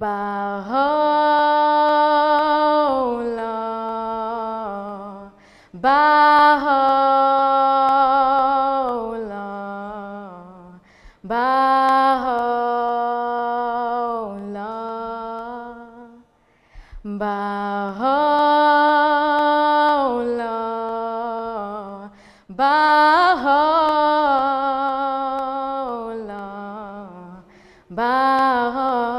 Baha'u'llah, Baha'u'llah, Baha'u'llah, Baha'u'llah, Baha'u'llah, Baha'u'llah.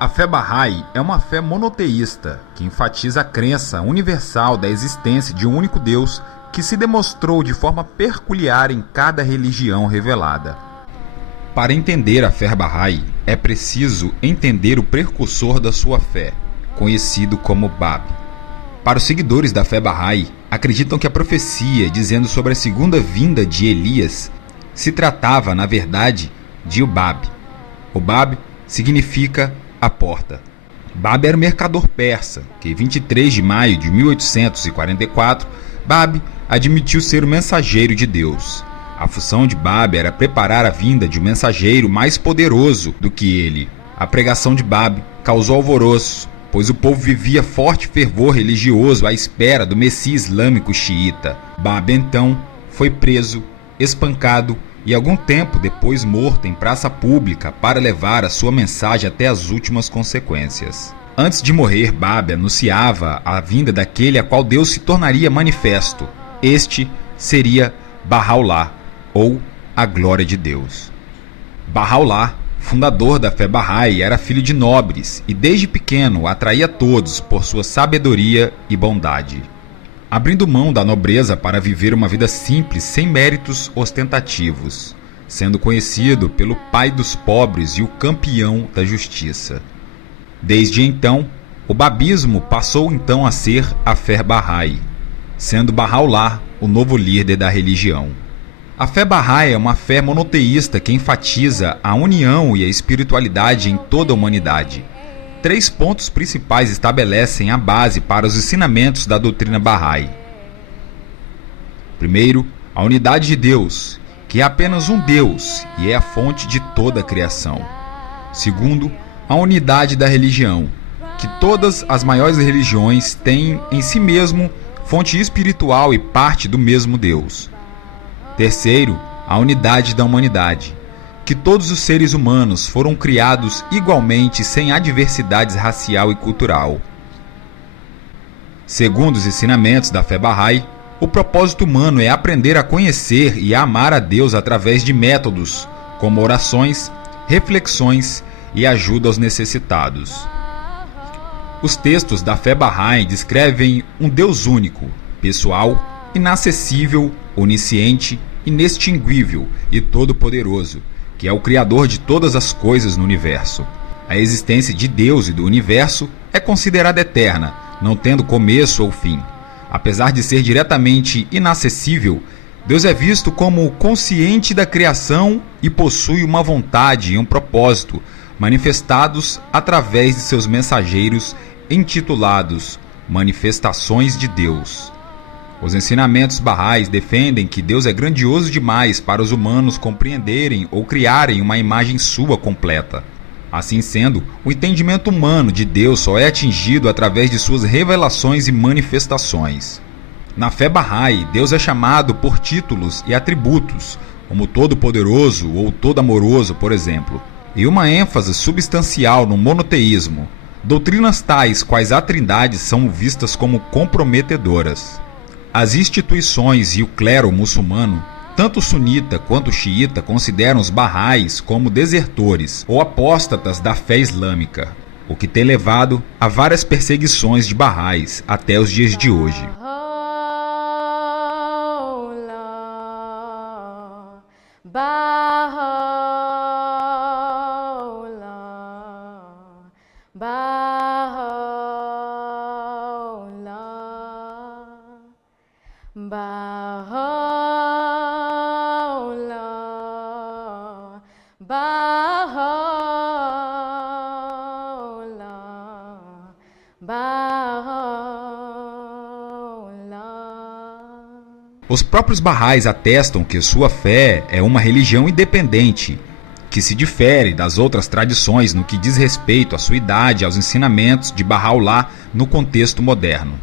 A fé Bahá'í é uma fé monoteísta que enfatiza a crença universal da existência de um único Deus que se demonstrou de forma peculiar em cada religião revelada. Para entender a fé Bahá'í, é preciso entender o precursor da sua fé, conhecido como Bab. Para os seguidores da fé Bahá'í, acreditam que a profecia dizendo sobre a segunda vinda de Elias se tratava, na verdade, de Ubab. Ubab significa a porta. Bab era um mercador persa, que em 23 de maio de 1844, Bab admitiu ser o mensageiro de Deus. A função de Bab era preparar a vinda de um mensageiro mais poderoso do que ele. A pregação de Bab causou alvoroço, pois o povo vivia forte fervor religioso à espera do Messias islâmico xiita. Bab então foi preso, espancado e algum tempo depois morto em praça pública para levar a sua mensagem até as últimas consequências. Antes de morrer, Bab anunciava a vinda daquele a qual Deus se tornaria manifesto. Este seria Baha'u'llah, ou a glória de Deus. Baha'u'llah, fundador da fé Bahá'í, era filho de nobres e desde pequeno atraía todos por sua sabedoria e bondade, abrindo mão da nobreza para viver uma vida simples sem méritos ostentativos, sendo conhecido pelo pai dos pobres e o campeão da justiça. Desde então, o babismo passou então a ser a fé Bahá'í, sendo Baha'u'llah o novo líder da religião. A fé Bahá'í é uma fé monoteísta que enfatiza a união e a espiritualidade em toda a humanidade. 3 pontos principais estabelecem a base para os ensinamentos da doutrina Bahá'í. Primeiro, a unidade de Deus, que é apenas um Deus e é a fonte de toda a criação. Segundo, a unidade da religião, que todas as maiores religiões têm em si mesmo fonte espiritual e parte do mesmo Deus. Terceiro, a unidade da humanidade, que todos os seres humanos foram criados igualmente sem adversidades racial e cultural. Segundo os ensinamentos da fé Bahá'í, o propósito humano é aprender a conhecer e a amar a Deus através de métodos, como orações, reflexões e ajuda aos necessitados. Os textos da fé Bahá'í descrevem um Deus único, pessoal, inacessível, onisciente, inextinguível e todo-poderoso, que é o Criador de todas as coisas no universo. A existência de Deus e do universo é considerada eterna, não tendo começo ou fim. Apesar de ser diretamente inacessível, Deus é visto como consciente da criação e possui uma vontade e um propósito, manifestados através de seus mensageiros intitulados Manifestações de Deus. Os ensinamentos Bahá'ís defendem que Deus é grandioso demais para os humanos compreenderem ou criarem uma imagem sua completa. Assim sendo, o entendimento humano de Deus só é atingido através de suas revelações e manifestações. Na fé Bahá'í, Deus é chamado por títulos e atributos, como Todo-Poderoso ou Todo-Amoroso, por exemplo, e uma ênfase substancial no monoteísmo. Doutrinas tais quais a Trindade são vistas como comprometedoras. As instituições e o clero muçulmano, tanto sunita quanto xiita, consideram os Bahá'ís como desertores ou apóstatas da fé islâmica, o que tem levado a várias perseguições de Bahá'ís até os dias de hoje. Baha'u'llah, Baha'u'llah, Baha'u'llah, Baha'u'llah, Baha'u'llah. Os próprios Bahais atestam que sua fé é uma religião independente, que se difere das outras tradições no que diz respeito à sua idade e aos ensinamentos de Bahá'u'lláh no contexto moderno.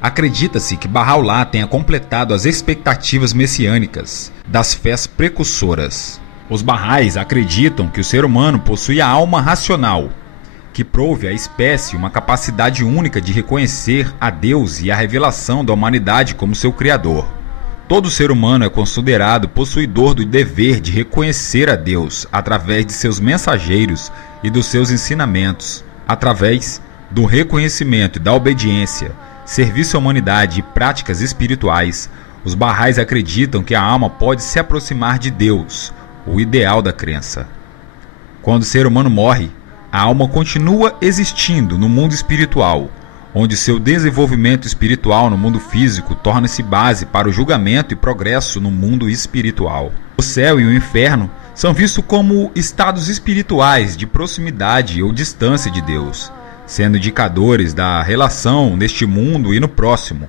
Acredita-se que Bahá'u'lláh tenha completado as expectativas messiânicas das fés precursoras. Os Bahais acreditam que o ser humano possui a alma racional, que prove à espécie uma capacidade única de reconhecer a Deus e a revelação da humanidade como seu Criador. Todo ser humano é considerado possuidor do dever de reconhecer a Deus através de seus mensageiros e dos seus ensinamentos. Através do reconhecimento e da obediência, serviço à humanidade e práticas espirituais, os Bahais acreditam que a alma pode se aproximar de Deus, o ideal da crença. Quando o ser humano morre, a alma continua existindo no mundo espiritual, onde seu desenvolvimento espiritual no mundo físico torna-se base para o julgamento e progresso no mundo espiritual. O céu e o inferno são vistos como estados espirituais de proximidade ou distância de Deus, sendo indicadores da relação neste mundo e no próximo,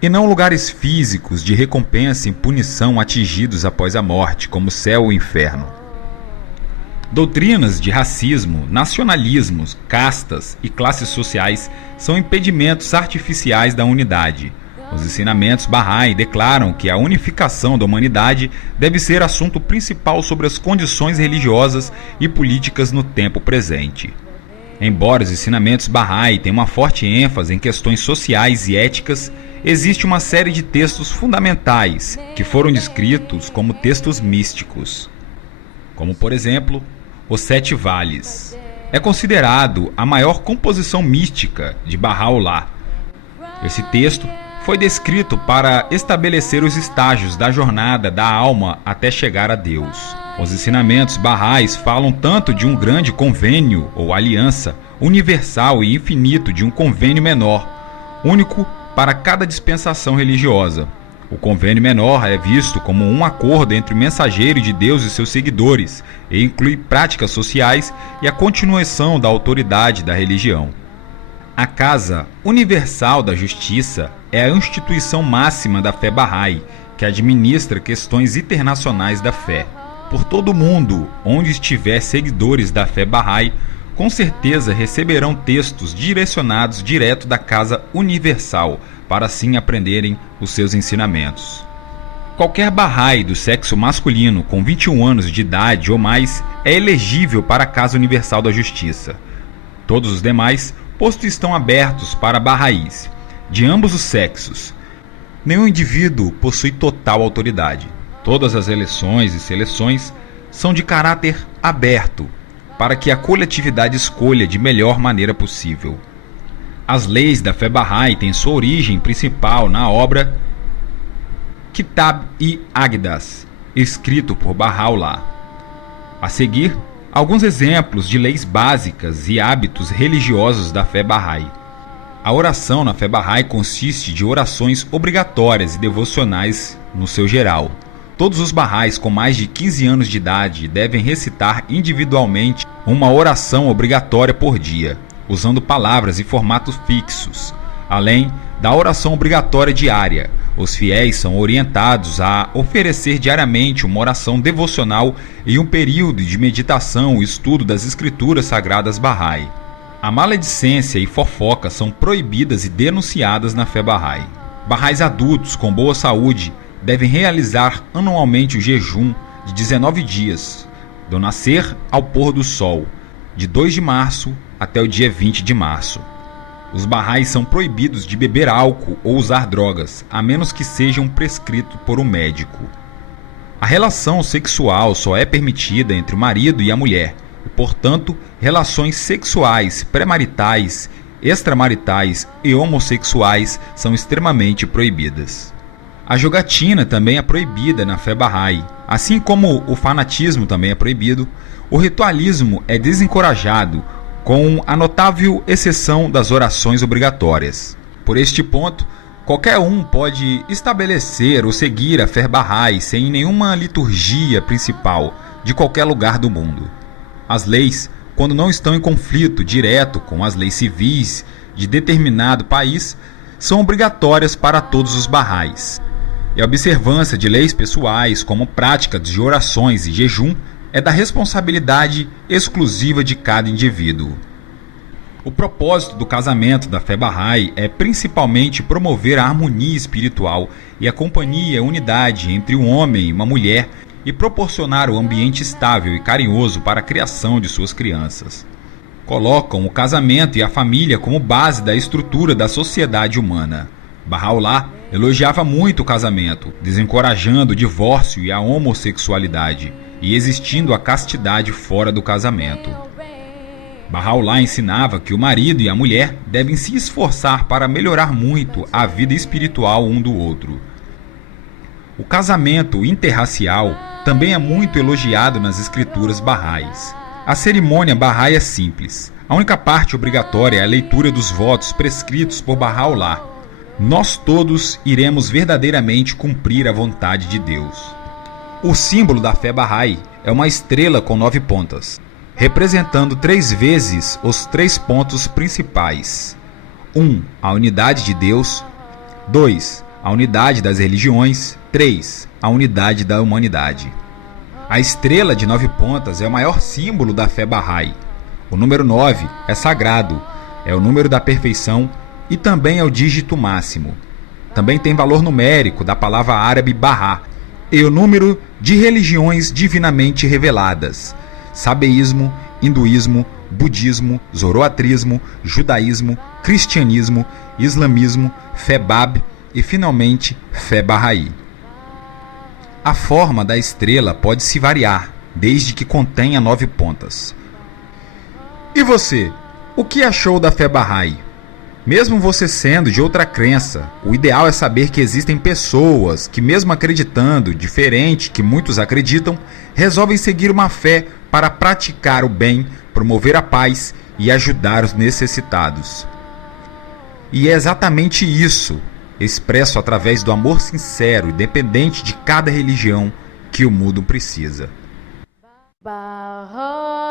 e não lugares físicos de recompensa e punição atingidos após a morte, como o céu e o inferno. Doutrinas de racismo, nacionalismos, castas e classes sociais são impedimentos artificiais da unidade. Os ensinamentos Bahá'í declaram que a unificação da humanidade deve ser assunto principal sobre as condições religiosas e políticas no tempo presente. Embora os ensinamentos Bahá'í tenham uma forte ênfase em questões sociais e éticas, existe uma série de textos fundamentais que foram descritos como textos místicos, como por exemplo, Os Sete Vales. É considerado a maior composição mística de Bahá'u'lláh. Esse texto foi descrito para estabelecer os estágios da jornada da alma até chegar a Deus. Os ensinamentos Baha'ís falam tanto de um grande convênio ou aliança universal e infinito de um convênio menor, único para cada dispensação religiosa. O convênio menor é visto como um acordo entre o mensageiro de Deus e seus seguidores e inclui práticas sociais e a continuação da autoridade da religião. A Casa Universal da Justiça é a instituição máxima da fé Bahá'í, que administra questões internacionais da fé. Por todo o mundo, onde estiver seguidores da fé Bahá'í, com certeza receberão textos direcionados direto da Casa Universal, para assim aprenderem os seus ensinamentos. Qualquer Bahá'í do sexo masculino com 21 anos de idade ou mais é elegível para a Casa Universal da Justiça. Todos os demais postos estão abertos para Bahá'ís, de ambos os sexos. Nenhum indivíduo possui total autoridade. Todas as eleições e seleções são de caráter aberto, para que a coletividade escolha de melhor maneira possível. As leis da fé Bahá'í têm sua origem principal na obra Kitab-i-Aqdas, escrito por Bahá'u'lláh. A seguir, alguns exemplos de leis básicas e hábitos religiosos da fé Bahá'í. A oração na fé Bahá'í consiste de orações obrigatórias e devocionais no seu geral. Todos os Baha'ís com mais de 15 anos de idade devem recitar individualmente uma oração obrigatória por dia, usando palavras e formatos fixos. Além da oração obrigatória diária, os fiéis são orientados a oferecer diariamente uma oração devocional e um período de meditação e estudo das escrituras sagradas Bahá'í. A maledicência e fofoca são proibidas e denunciadas na fé Bahá'í. Baha'ís adultos com boa saúde devem realizar anualmente o jejum de 19 dias, do nascer ao pôr do sol, de 2 de março até o dia 20 de março. Os Baha'ís são proibidos de beber álcool ou usar drogas, a menos que sejam prescritos por um médico. A relação sexual só é permitida entre o marido e a mulher, e, portanto, relações sexuais pré-maritais, extramaritais e homossexuais são extremamente proibidas. A jogatina também é proibida na fé Bahá'í. Assim como o fanatismo também é proibido, o ritualismo é desencorajado, com a notável exceção das orações obrigatórias. Por este ponto, qualquer um pode estabelecer ou seguir a fé Bahá'í sem nenhuma liturgia principal de qualquer lugar do mundo. As leis, quando não estão em conflito direto com as leis civis de determinado país, são obrigatórias para todos os Baha'ís. E a observância de leis pessoais, como prática de orações e jejum, é da responsabilidade exclusiva de cada indivíduo. O propósito do casamento da fé Bahá'í é principalmente promover a harmonia espiritual e a companhia e a unidade entre um homem e uma mulher e proporcionar um ambiente estável e carinhoso para a criação de suas crianças. Colocam o casamento e a família como base da estrutura da sociedade humana. Bahá'u'lláh elogiava muito o casamento, desencorajando o divórcio e a homossexualidade, e existindo a castidade fora do casamento. Bahá'u'lláh ensinava que o marido e a mulher devem se esforçar para melhorar muito a vida espiritual um do outro. O casamento interracial também é muito elogiado nas escrituras bahá'ís. A cerimônia bahá'í é simples. A única parte obrigatória é a leitura dos votos prescritos por Bahá'u'lláh. Nós todos iremos verdadeiramente cumprir a vontade de Deus. O símbolo da fé Bahá'í é uma estrela com 9 pontas, representando 3 vezes os 3 pontos principais. 1. A unidade de Deus. 2. A unidade das religiões. 3. A unidade da humanidade. A estrela de 9 pontas é o maior símbolo da fé Bahá'í. O número 9 é sagrado, é o número da perfeição e também é o dígito máximo. Também tem valor numérico da palavra árabe Bahá e o número de religiões divinamente reveladas: sabeísmo, hinduísmo, budismo, zoroatrismo, judaísmo, cristianismo, islamismo, fé Bab e finalmente fé Bahá'í. A forma da estrela pode se variar, desde que contenha 9 pontas. E você, o que achou da fé Bahá'í? Mesmo você sendo de outra crença, o ideal é saber que existem pessoas que, mesmo acreditando diferente que muitos acreditam, resolvem seguir uma fé para praticar o bem, promover a paz e ajudar os necessitados. E é exatamente isso, expresso através do amor sincero, independente de cada religião, que o mundo precisa. Bahá'í.